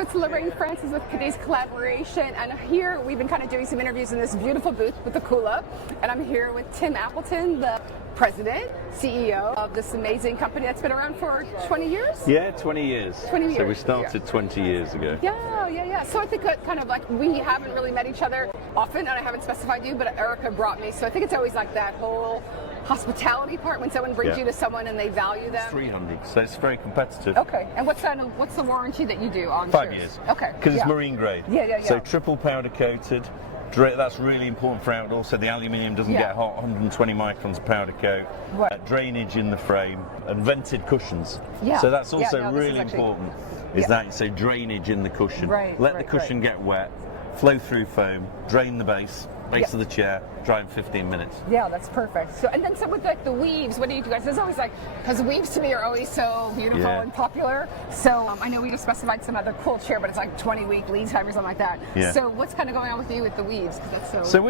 so it's Lorraine Francis with Cadiz Collaboration, and here we've been kind of doing some interviews in this beautiful booth with Akula, and I'm here with Tim Appleton, the president, CEO of this amazing company that's been around for 20 years? Yeah, 20 years. 20 years. So we started 20 years ago. Yeah. So I think kind of like we haven't really met each other often, and I haven't specified you, but Erica brought me. So I think it's always like that whole hospitality part when someone brings you to someone and they value them. 300, so it's very competitive. Okay, and what's the warranty that you do on 5 chairs? years. Okay. Because it's marine grade. Yeah. So triple powder coated. That's really important for outdoor, so the aluminium doesn't get hot, 120 microns of powder coat, drainage in the frame, and vented cushions. So that's also really important, is that so drainage in the cushion. Let the cushion get wet, flow through foam, drain the base of the chair, dry in 15 minutes. Yeah, that's perfect. So, and then with like the weaves, what do you guys? There's always like, because weaves to me are always so beautiful and popular. So I know we just specified some other cool chair, but it's like 20-week lead time or something like that. So what's kind of going on with you with the weaves? Because that's so. So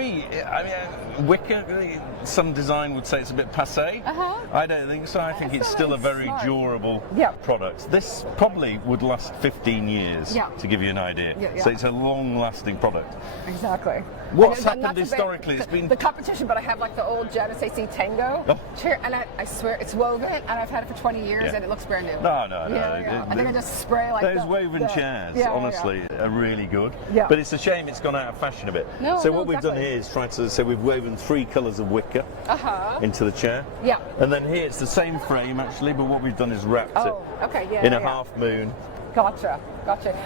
wicker. Some design would say it's a bit passé. I don't think so. I think it's still a very durable product. This probably would last 15 years. To give you an idea. So it's a long-lasting product. Exactly. What's happened historically? It's been the competition, but I have like the old Genesis AC Tango chair, and I swear it's woven, and I've had it for 20 years, and it looks brand new. No. I think I just spray like those woven chairs. Honestly, are really good. But it's a shame it's gone out of fashion a bit. So what we've done here is try to say we've woven 3 colours of wicker into the chair. And then here it's the same frame actually, but what we've done is wrapped it in a half moon. Gotcha.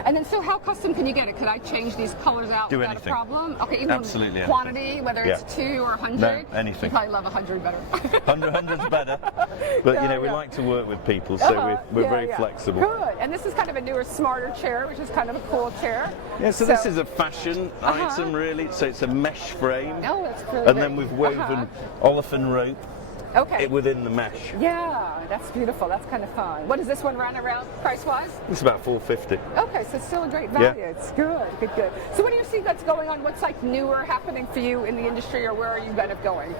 And then, so how custom can you get it? Could I change these colors out without a problem? Okay, even absolutely quantity, whether it's 2 or 100? No, anything. You probably love 100 better. 100's better. But, we like to work with people, so we're very flexible. Good. And this is kind of a newer, smarter chair, which is kind of a cool chair. Yeah, so this is a fashion item, really. So it's a mesh frame. Oh, that's really And then we've woven olefin rope within the mesh. Yeah, that's beautiful. That's kind of fun. What does this one run around price-wise? It's about $450. Okay, so it's still a great value. It's good. So what do you see that's going on? What's like newer happening for you in the industry, or where are you kind of going?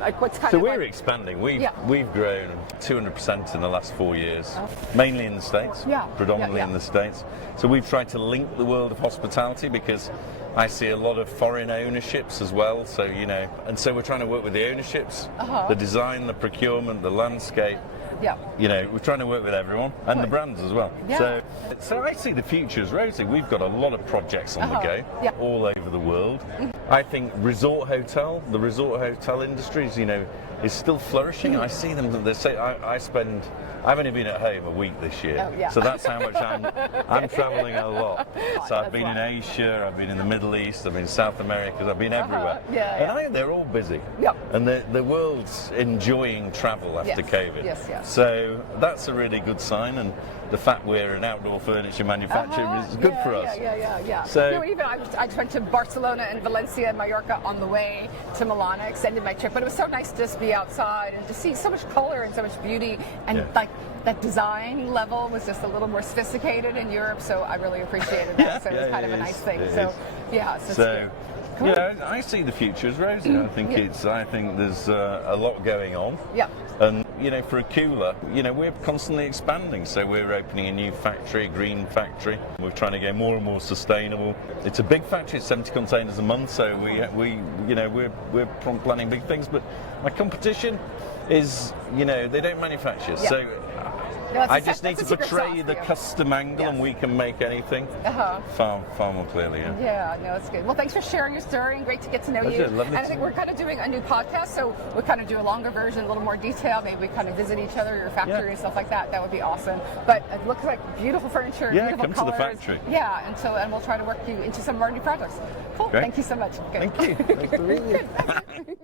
Like what's kind of we're expanding. We've grown 200% in the last 4 years, mainly in the States, predominantly in the States. So we've tried to link the world of hospitality because I see a lot of foreign ownerships as well. So and so we're trying to work with the ownerships, the design, the procurement, the landscape. We're trying to work with everyone and the brands as well. So I see the future as rosy. We've got a lot of projects on the go all over the world. I think the resort hotel industry is still flourishing. I see them. They say I've only been at home a week this year, so that's how much I'm traveling a lot. So I've been in Asia, I've been in the Middle East, I've been in South America, I've been everywhere. And they're all busy. And the world's enjoying travel after COVID. So that's a really good sign, and the fact we're an outdoor furniture manufacturer is good for us. So even I went to Barcelona and Valencia and Mallorca on the way to Milan. I extended my trip, but it was so nice to just be outside and to see so much color and so much beauty, and like that design level was just a little more sophisticated in Europe, so I really appreciated that. So it was kind of a nice thing. So I see the future as rosy. I think I think there's a lot going on. And for Akula, we're constantly expanding. So we're opening a new factory, a green factory. We're trying to get more and more sustainable. It's a big factory, it's 70 containers a month. So we're planning big things. But my competition is, they don't manufacture. So I just need to portray the custom angle, and we can make anything far more clearly. It's good. Well, thanks for sharing your story, and great to get to know you. And I think we're kind of doing a new podcast, so we'll kind of do a longer version, a little more detail. Maybe we kind of visit each other, your factory and stuff like that. That would be awesome. But it looks like beautiful furniture, beautiful come colors. to the factory. And we'll try to work you into some of our new projects. Cool. Great. Thank you so much. Thank you. Nice to meet you.